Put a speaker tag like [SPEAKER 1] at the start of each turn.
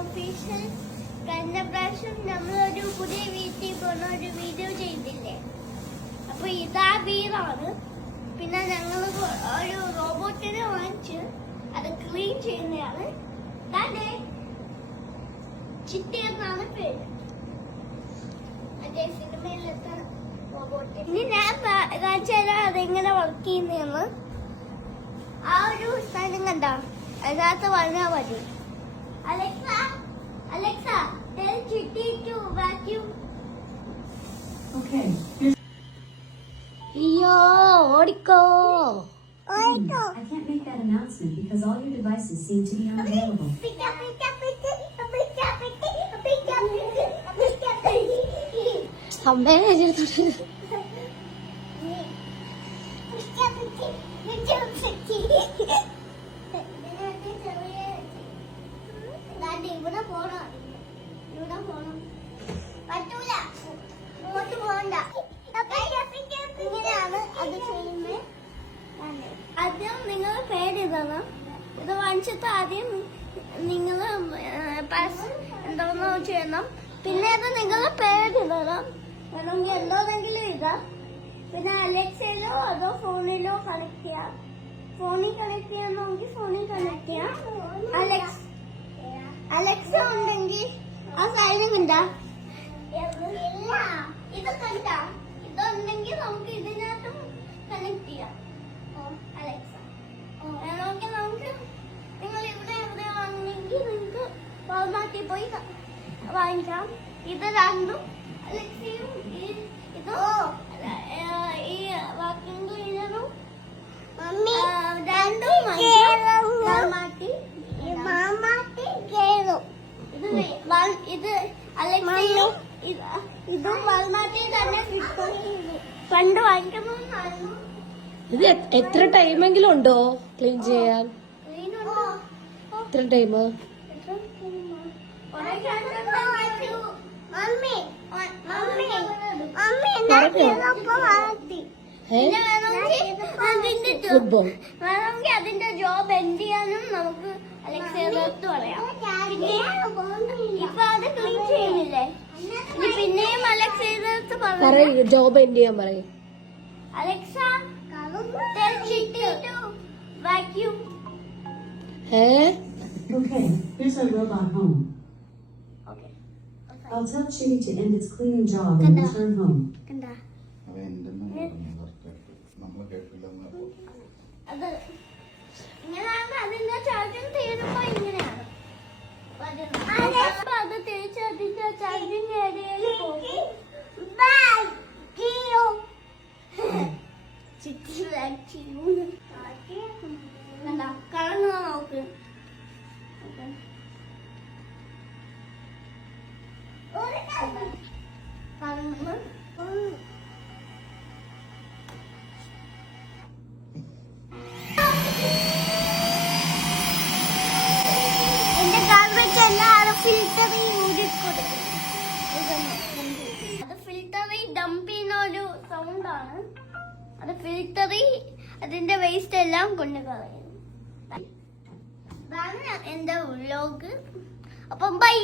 [SPEAKER 1] Official കഴിഞ്ഞ പ്രാവശ്യം നമ്മളൊരു പുതിയ വീട്ടിൽ പോണ ഒരു വീഡിയോ ചെയ്തില്ലേ? അപ്പൊ ഇതാ വീടാണ്. പിന്നെ ഞങ്ങൾ ഒരു റോബോട്ടിനെ വാങ്ങിച്ച് അത് ക്ലീൻ ചെയ്യുന്നതാണ്. തന്നെ ചിട്ടി എന്നാണ് പേര്. മറ്റേ സിനിമയിലെത്ത റോബോട്ട്. ഇനി ഞാൻ കാണിച്ചു തരാം അതെങ്ങനെ വർക്ക് ചെയ്യുന്നതെന്ന്. ആ ഒരു സ്ഥലം കണ്ട. അതിനകത്ത് പറഞ്ഞാൽ മതി. Alexa Alexa tell Chitti to vacuum
[SPEAKER 2] Okay.
[SPEAKER 1] അയ്യോ ഓടിക്കോ ഓടിക്കോ
[SPEAKER 2] I can't make that announcement because all your devices seem to be unavailable.
[SPEAKER 1] അമ്മേനെ എതിർത്തിട്ട് ഇവിടെ പോണം. ഇവിടെ പോണം. പറ്റൂല. ഇങ്ങോട്ട് പോകണ്ട ഇങ്ങനെയാണ് അത് ചെയ്യുന്നത് ആദ്യം നിങ്ങൾ പേര് ഇടണം ഇത് വാങ്ങിച്ചിട്ട് ആദ്യം നിങ്ങൾ എന്താണെന്ന് ചെയ്യണം. പിന്നെ അത് നിങ്ങൾ പേരിടണം വേണമെങ്കിൽ എന്തോന്നെങ്കിലും ഇതാ പിന്നെ അലക്സയിലോ അതോ ഫോണിലോ കണക്ട് ചെയ്യാം ഫോണിൽ കണക്ട് ചെയ്യണമെങ്കിൽ ഫോണിൽ കണക്ട് ചെയ്യാം അലക്സ ഉണ്ടെങ്കിൽ ആ കണ്ടാ ഇത് കണ്ട? ഇതുണ്ടെങ്കിൽ നമുക്ക് ഇതിനകത്തും കണക്ട് ചെയ്യാം. അലക്സ വേണമെങ്കിൽ നമുക്ക് നിങ്ങൾ ഇവിടെ എവിടെ വാങ്ങണമെങ്കിൽ നിങ്ങൾക്ക് വാൾമാർട്ടിൽ പോയി വാങ്ങിക്കാം. ഇത് രണ്ടും അലക്സയും ഈ ഇതും ഈ വാക്കിംഗ് ക്ലീനറും രണ്ടും വാൾമാർട്ടിൽ ഇത് ഇത് ഇത് തന്നെ പണ്ട്
[SPEAKER 3] ഇത് എത്ര ടൈമെങ്കിലും ഉണ്ടോ ക്ലീൻ ചെയ്യാൻ? എത്ര ടൈം ഗുഡ് ബോയ്
[SPEAKER 1] അതിന്റെ ജോബ് എൻഡ് ചെയ്യാനും നമുക്ക് പിന്നെയും
[SPEAKER 3] ജോബ് എൻഡ് ചെയ്യാൻ പറയും
[SPEAKER 1] അലക്സ vacuum
[SPEAKER 3] ഏ
[SPEAKER 2] Okay, here's our robot home.
[SPEAKER 1] okay
[SPEAKER 2] I'll tell Chitty to end its cleaning job and return home.
[SPEAKER 1] കണ്ടാ അത് ഇങ്ങനെയാകുമ്പോ അതിന്റെ ചാർജിങ് തീരുമ്പോ ഇങ്ങനെയാണ്. അത് തിരിച്ച് അതിന്റെ ചാർജിങ് ഏരിയയിൽ പോകും. അത് ഫിൽറ്ററിൽ ഡംപ് ചെയ്യുന്ന ഒരു സൗണ്ട് ആണ്. അത് ഫിൽറ്ററിൽ അതിന്റെ വേസ്റ്റ് എല്ലാം കൊണ്ട് കളയുന്നു. ഇതാണ് എന്റെ വ്ലോഗ് അപ്പം ബൈ